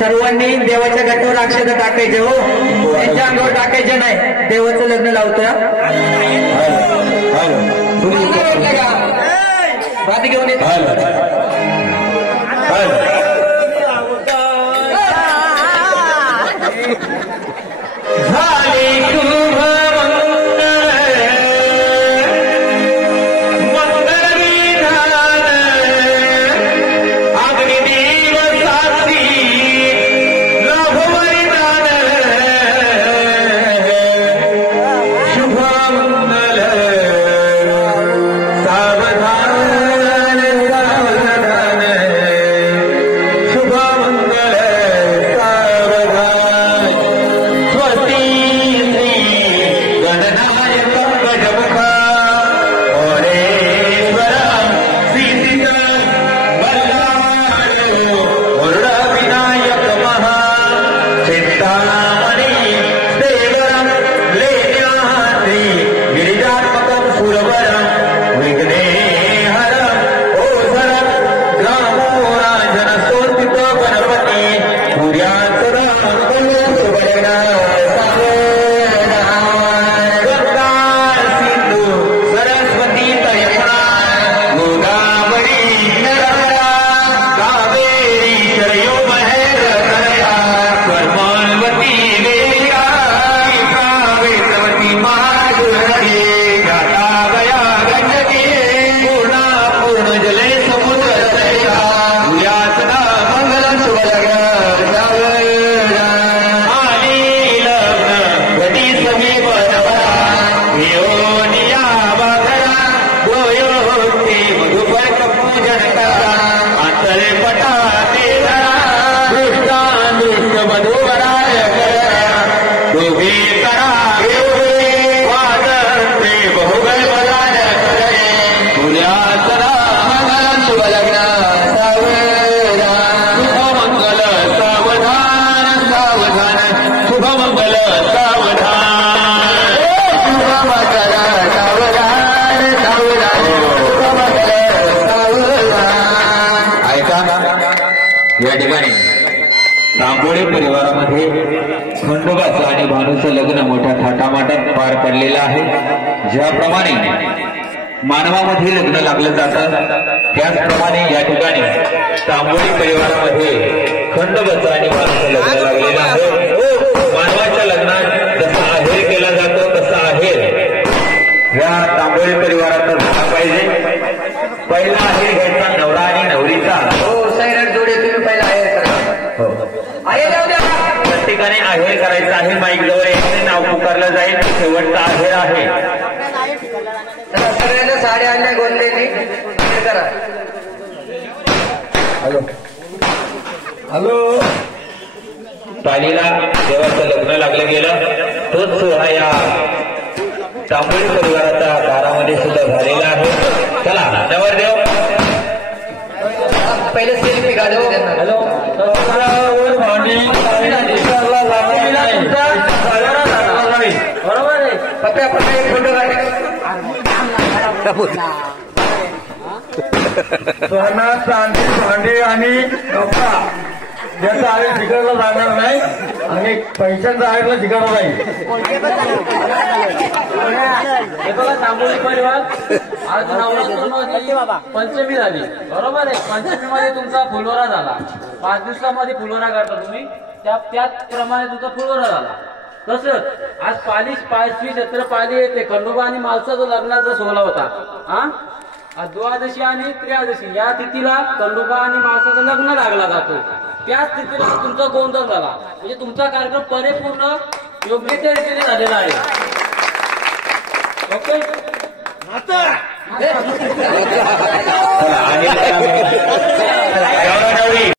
सर्वांनी देवाच्या घाटावर अक्षता टाकायचे हो, त्यांच्या अंगावर टाकायचे नाही. देवाचं लग्न लावतं. भात घेऊन येत या ठिकाणी तांबोळे परिवारामध्ये खंडोबाचं आणि भानूचं लग्न मोठ्या थाटामाटात पार पडलेलं आहे. ज्याप्रमाणे मानवामध्ये लग्न लागलं जातं त्याचप्रमाणे या ठिकाणी तांबोळे परिवारामध्ये खंडोबाचं आणि भानूचं लग्न लागलेलं आहे. मानवाच्या लग्नात जसा आहेर केला जातो तसा आहेर या तांबोळे परिवारात झाला पाहिजे. पहिला आहेर घ्यायचा नवरा आणि नवरीचा. प्रत्येकाने आहेर करायचं आहे. माईक जवळ यायचं, नाव पुकारलं जाईल. शेवटचा आहेर आहे. सगळ्यांना साड्या आणल्या गोंधलेली करा. Hello hello. तालीला देवाचं लग्न लागलं गेलं. तोच सोहळा या तांबोळी परिवाराच्या दारामध्ये सुद्धा झालेला आहे. चला नवरदेव पहिले सेल्फी काढू. हॅलो बरोबर आहे. पप्पा पप्पा एक फोटो सोना चांदी भांडे आणि कपडा ज्याचं आहे जिगरला जाणार नाही आणि पैशांचा आहेरला जिगरला जाईल. तांबोळी परिवार आज नवरात्र पंचमी झाली बरोबर आहे. पंचमीमध्ये तुमचा फुलोरा झाला. 5 दिवसामध्ये फुलोरा काढता तुम्ही. त्याचप्रमाणे तुमचा फुलोरा झाला. तसंच आज पाचवी छत्रपाली येते. खंडोबा आणि मालसाचा लग्नाचा सोहळा होता. आज द्वादशी आणि त्रयोदशी या तिथीला खंडोबा आणि मालसाचं लग्न लागला जातो. त्याच तिथीला तुमचा गोंधळ झाला. म्हणजे तुमचा कार्यक्रम परिपूर्ण योग्य रीतीने झालेला आहे. ओके.